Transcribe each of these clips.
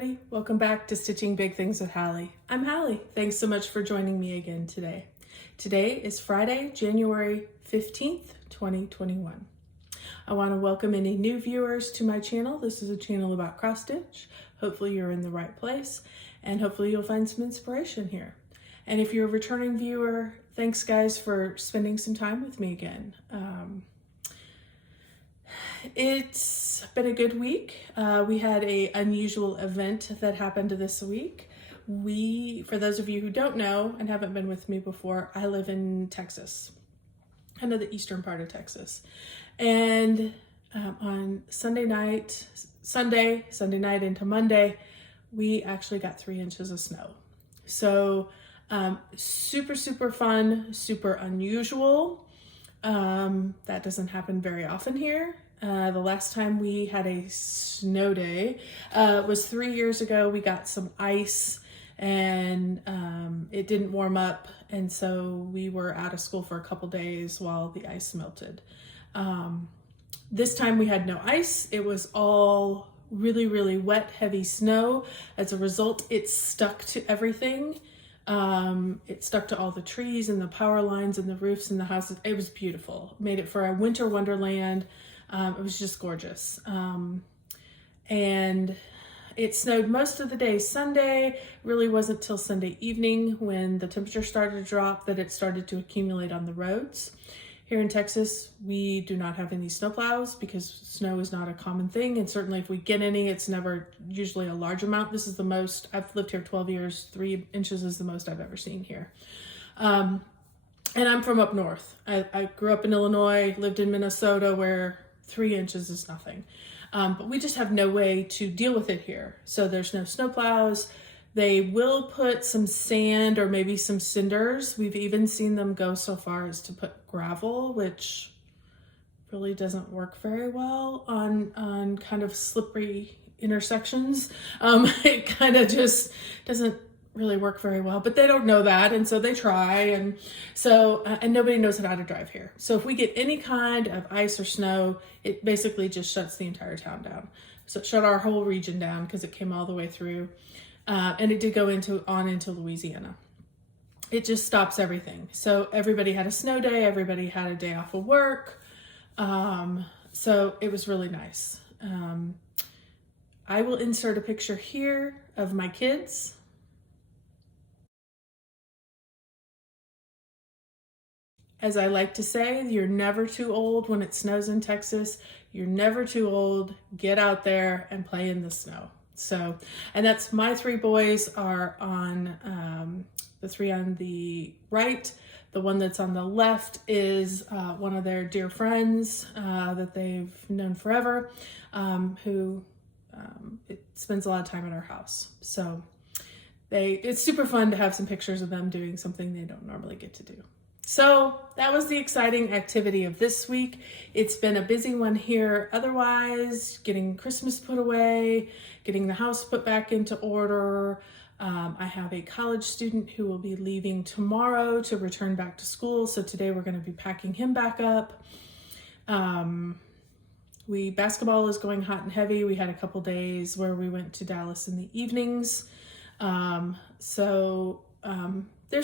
everybody. Welcome back to Stitching Big Things with Hallie. I'm Hallie. Thanks so much for joining me again today. Today is Friday, January 15th, 2021. I want to welcome any new viewers to my channel. This is a channel about cross stitch. Hopefully you're in the right place and hopefully you'll find some inspiration here. And if you're a returning viewer, thanks guys for spending some time with me again. It's been a good week. We had an unusual event that happened this week. For those of you who don't know and haven't been with me before, I live in Texas, kind of the eastern part of Texas. And on Sunday night into Monday, we actually got 3 inches of snow. So super, super fun, super unusual. That doesn't happen very often here. The last time we had a snow day was 3 years ago. We got some ice and it didn't warm up, and so we were out of school for a couple days while the ice melted. This time we had no ice. It was all really, really wet, heavy snow. As a result, it stuck to everything. It stuck to all the trees and the power lines and the roofs and the houses. It was beautiful. Made it for a winter wonderland. It was just gorgeous. And it snowed most of the day Sunday. Really wasn't till Sunday evening when the temperature started to drop that it started to accumulate on the roads. Here in Texas, we do not have any snowplows because snow is not a common thing. And certainly if we get any, it's never usually a large amount. This is the most, I've lived here 12 years, 3 inches is the most I've ever seen here. And I'm from up north. I grew up in Illinois, lived in Minnesota where 3 inches is nothing. But we just have no way to deal with it here. So there's no snowplows. They will put some sand or maybe some cinders. We've even seen them go so far as to put gravel, which really doesn't work very well on kind of slippery intersections. It kind of just doesn't really work very well, but they don't know that, and so they try, and so and nobody knows how to drive here. So if we get any kind of ice or snow, it basically just shuts the entire town down. So it shut our whole region down because it came all the way through, and it did go on into Louisiana. It just stops everything. So everybody had a snow day, everybody had a day off of work, so it was really nice. I will insert a picture here of my kids. As I like to say, you're never too old when it snows in Texas. You're never too old. Get out there and play in the snow. So, and that's my 3 boys are on the 3 on the right. The one that's on the left is one of their dear friends that they've known forever, who it spends a lot of time at our house. So it's super fun to have some pictures of them doing something they don't normally get to do. So that was the exciting activity of this week. It's been a busy one here otherwise, getting Christmas put away, getting the house put back into order. I have a college student who will be leaving tomorrow to return back to school. So today we're going to be packing him back up. Basketball is going hot and heavy. We had a couple days where we went to Dallas in the evenings. There's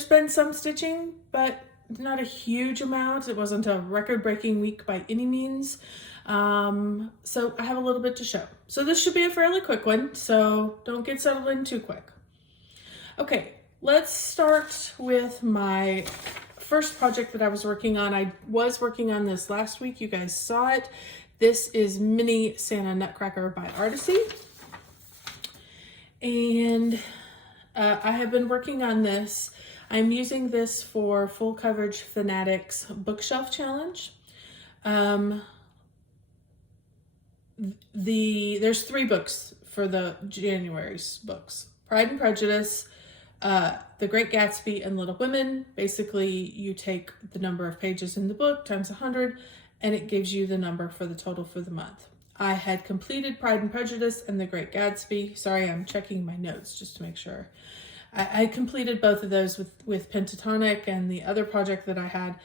been some stitching, but not a huge amount. It wasn't a record-breaking week by any means. So I have a little bit to show. So this should be a fairly quick one, so don't get settled in too quick. Okay, let's start with my first project that I was working on. I was working on this last week. You guys saw it. This is Mini Santa Nutcracker by Artecy. And I have been working on this. I'm using this for Full Coverage Fanatics Bookshelf Challenge. There's 3 books for the January's books. Pride and Prejudice, The Great Gatsby, and Little Women. Basically, you take the number of pages in the book times 100, and it gives you the number for the total for the month. I had completed Pride and Prejudice and The Great Gatsby. Sorry, I'm checking my notes just to make sure. I completed both of those with Pentatonic and the other project that I had.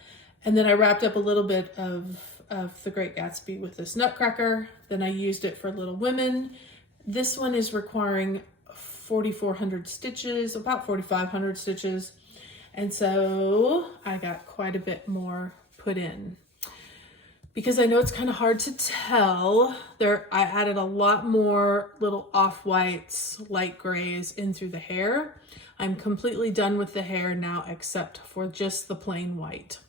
And then I wrapped up a little bit of The Great Gatsby with this Nutcracker. Then I used it for Little Women. This one is requiring 4,400 stitches, about 4,500 stitches. And so I got quite a bit more put in. Because I know it's kind of hard to tell, I added a lot more little off-whites, light grays in through the hair. I'm completely done with the hair now except for just the plain white.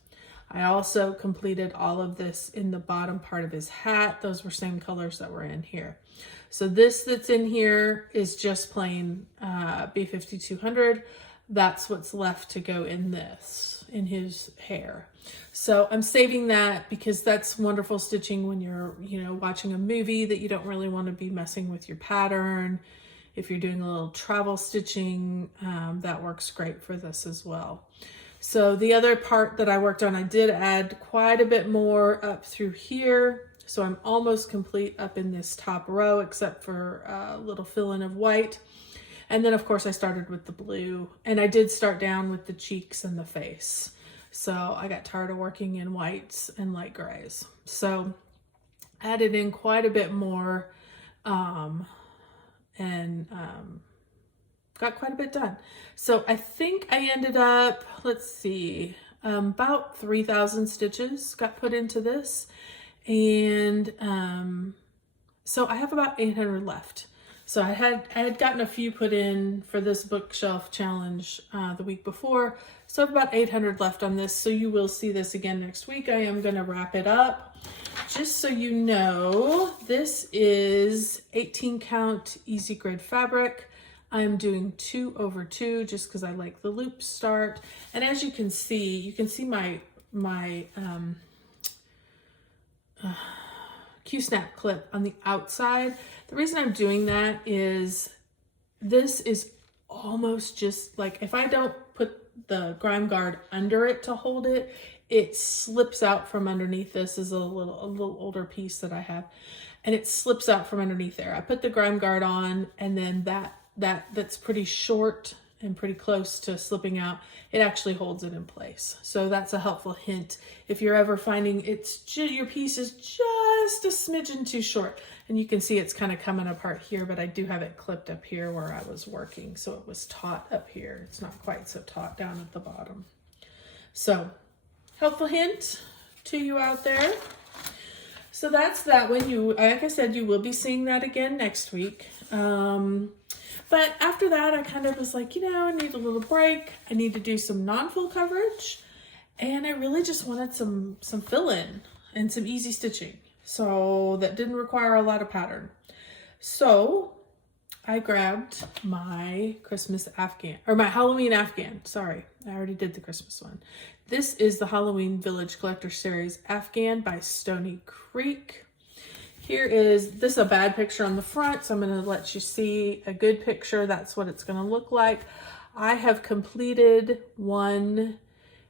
I also completed all of this in the bottom part of his hat. Those were same colors that were in here. So this that's in here is just plain B5200. That's what's left to go in this, in his hair. So I'm saving that because that's wonderful stitching when you're, watching a movie that you don't really want to be messing with your pattern. If you're doing a little travel stitching, that works great for this as well. So the other part that I worked on, I did add quite a bit more up through here. So I'm almost complete up in this top row, except for a little fill-in of white. And then of course I started with the blue, and I did start down with the cheeks and the face. So I got tired of working in whites and light grays. So added in quite a bit more and got quite a bit done. So I think I ended up, let's see, about 3,000 stitches got put into this. And so I have about 800 left. So I had gotten a few put in for this bookshelf challenge the week before. So I have about 800 left on this. So you will see this again next week. I am going to wrap it up. Just so you know, this is 18 count easy grid fabric. I'm doing 2/2 just because I like the loop start. And as you can see my Q-snap clip on the outside. The reason I'm doing that is this is almost just like, if I don't put the grime guard under it to hold it, it slips out from underneath. This is a little older piece that I have, and it slips out from underneath there. I put the grime guard on, and then that's pretty short and pretty close to slipping out, it actually holds it in place. So that's a helpful hint. If you're ever finding your piece is just a smidgen too short, and you can see it's kind of coming apart here, but I do have it clipped up here where I was working. So it was taut up here. It's not quite so taut down at the bottom. So helpful hint to you out there. So that's that one. Like I said, you will be seeing that again next week. But after that, I kind of was like, I need a little break. I need to do some non-full coverage. And I really just wanted some fill-in and some easy stitching. So that didn't require a lot of pattern. So I grabbed my Christmas Afghan, or my Halloween Afghan. Sorry, I already did the Christmas one. This is the Halloween Village Collector Series Afghan by Stoney Creek. This is a bad picture on the front, so I'm going to let you see a good picture. That's what it's going to look like. I have completed one,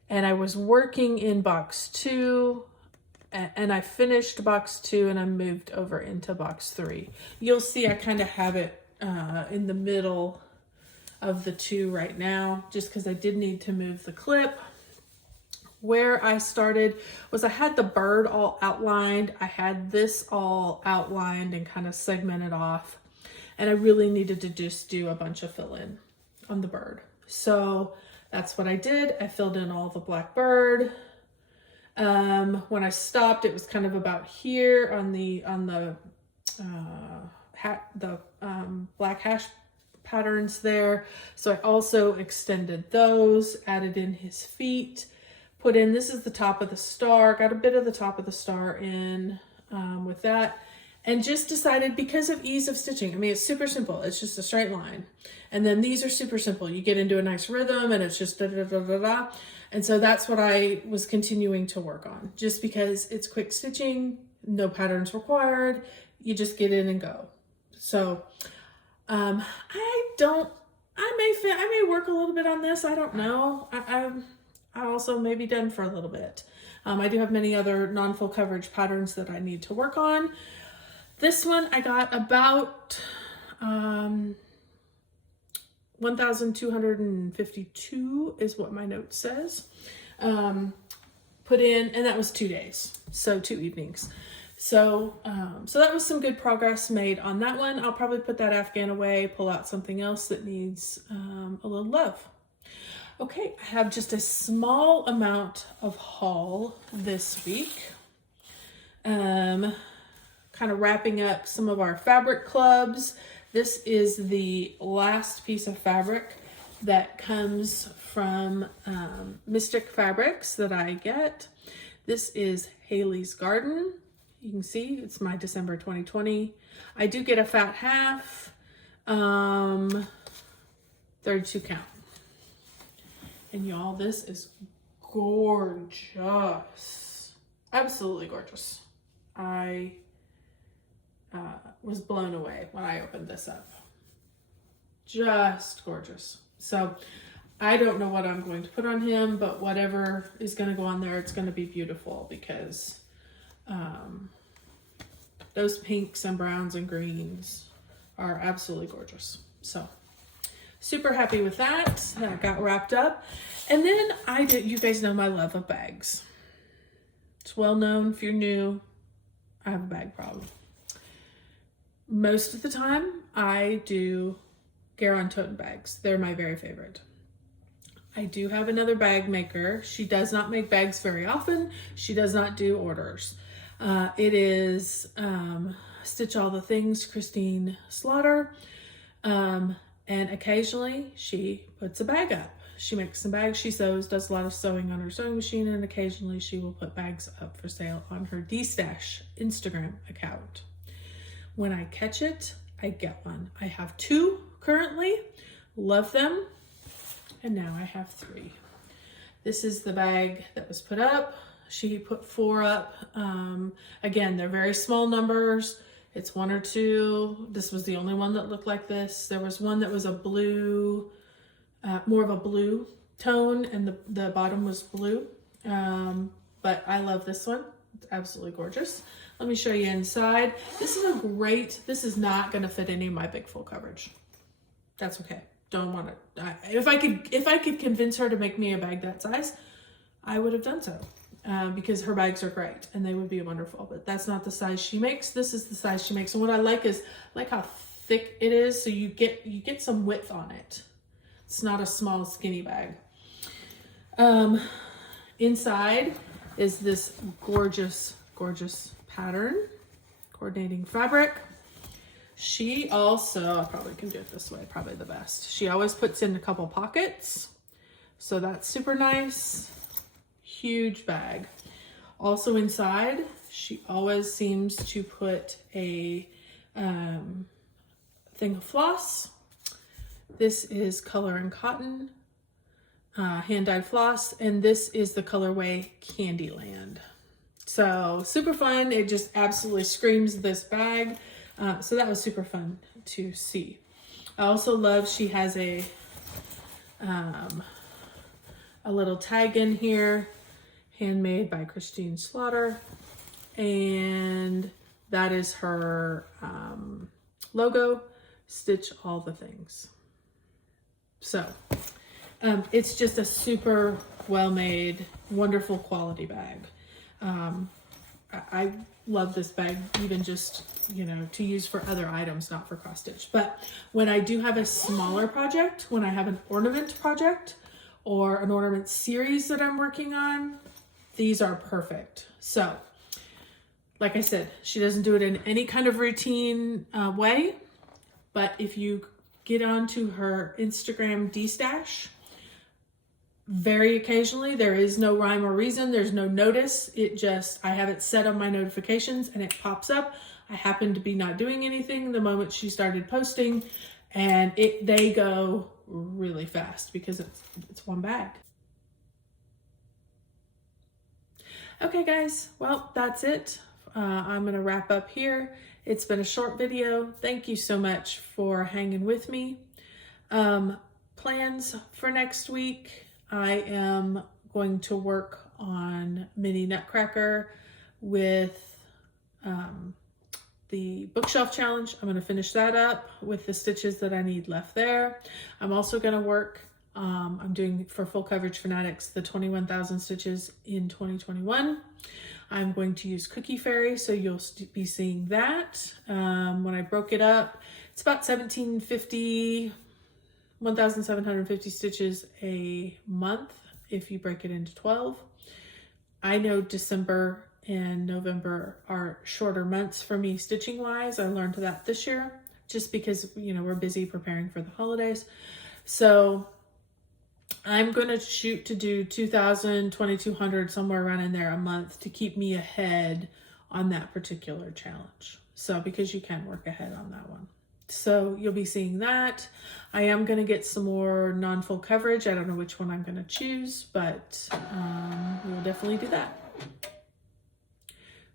and I was working in box 2, and I finished box 2, and I moved over into box 3. You'll see I kind of have it in the middle of the 2 right now, just because I did need to move the clip. Where I started was I had the bird all outlined. I had this all outlined and kind of segmented off. And I really needed to just do a bunch of fill-in on the bird. So that's what I did. I filled in all the black bird. When I stopped, it was kind of about here on the black hash patterns there. So I also extended those, added in his feet. Put in, this is the top of the star, got a bit of the top of the star in with that, and just decided because of ease of stitching. I mean, it's super simple. It's just a straight line. And then these are super simple. You get into a nice rhythm and it's just da da da da da. And so that's what I was continuing to work on, just because it's quick stitching, no patterns required. You just get in and go. So I may work a little bit on this. I don't know. I also may be done for a little bit. I do have many other non-full coverage patterns that I need to work on. This one I got about 1,252 is what my note says. Put in, and that was 2 days, so 2 evenings. So, so that was some good progress made on that one. I'll probably put that Afghan away, pull out something else that needs a little love. Okay, I have just a small amount of haul this week. Kind of wrapping up some of our fabric clubs. This is the last piece of fabric that comes from Mystic Fabrics that I get. This is Haley's Garden. You can see it's my December 2020. I do get a fat half, 32 count. And y'all, this is gorgeous. Absolutely gorgeous. I was blown away when I opened this up. Just gorgeous. So I don't know what I'm going to put on him, but whatever is going to go on there, it's going to be beautiful because those pinks and browns and greens are absolutely gorgeous. So super happy with that. That got wrapped up. And then you guys know my love of bags. It's well known if you're new, I have a bag problem. Most of the time I do Garon tote bags. They're my very favorite. I do have another bag maker. She does not make bags very often. She does not do orders. It is Stitch All the Things, Christine Slaughter. And occasionally she puts a bag up. She makes some bags, she sews, does a lot of sewing on her sewing machine, and occasionally she will put bags up for sale on her D-Stash Instagram account. When I catch it, I get one. I have 2 currently, love them, and now I have 3. This is the bag that was put up. She put 4 up. Again, they're very small numbers. It's 1 or 2. This was the only one that looked like this. There was one that was a blue, more of a blue tone, and the bottom was blue. But I love this one. It's absolutely gorgeous. Let me show you inside. This is not going to fit any of my big full coverage. That's okay. Don't want it. If I could convince her to make me a bag that size, I would have done so. Because her bags are great and they would be wonderful, but that's not the size she makes. This is the size she makes. And what I like is how thick it is. So you get some width on it. It's not a small skinny bag. Inside is this gorgeous, gorgeous pattern, coordinating fabric. She also, I probably can do it this way, probably the best. She always puts in a couple pockets. So that's super nice. Huge bag. Also inside, she always seems to put a thing of floss. This is Color and Cotton, hand-dyed floss, and this is the colorway Candyland. So super fun. It just absolutely screams this bag. So that was super fun to see. I also love she has a little tag in here, handmade by Christine Slaughter, and that is her logo, Stitch All the Things. So it's just a super well-made, wonderful quality bag. I love this bag, even just, to use for other items, not for cross stitch. But when I do have a smaller project, when I have an ornament project or an ornament series that I'm working on, these are perfect. So, like I said, she doesn't do it in any kind of routine way, but if you get onto her Instagram D-Stash, very occasionally, there is no rhyme or reason, there's no notice, I have it set on my notifications and it pops up. I happen to be not doing anything the moment she started posting, and they go really fast because it's one bag. Okay guys, well, that's it. I'm gonna wrap up here. It's been a short video. Thank you so much for hanging with me. Plans for next week. I am going to work on Mini Nutcracker with the bookshelf challenge. I'm going to finish that up with the stitches that I need left there. I'm also going to work, I'm doing for Full Coverage Fanatics, the 21,000 stitches in 2021. I'm going to use Cookie Fairy, so you'll be seeing that. When I broke it up, it's about 1,750 stitches a month if you break it into 12. I know December and November are shorter months for me stitching wise. I learned that this year just because, you know, we're busy preparing for the holidays. So I'm going to shoot to do 2,000, 2,200, somewhere around in there a month to keep me ahead on that particular challenge. So because you can work ahead on that one. So you'll be seeing that. I am going to get some more non-full coverage. I don't know which one I'm going to choose, but we'll definitely do that.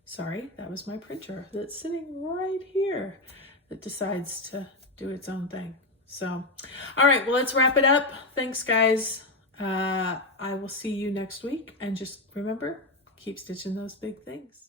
Sorry, that was my printer that's sitting right here that decides to do its own thing. So, all right, well, let's wrap it up. Thanks, guys. I will see you next week. And just remember, keep stitching those big things.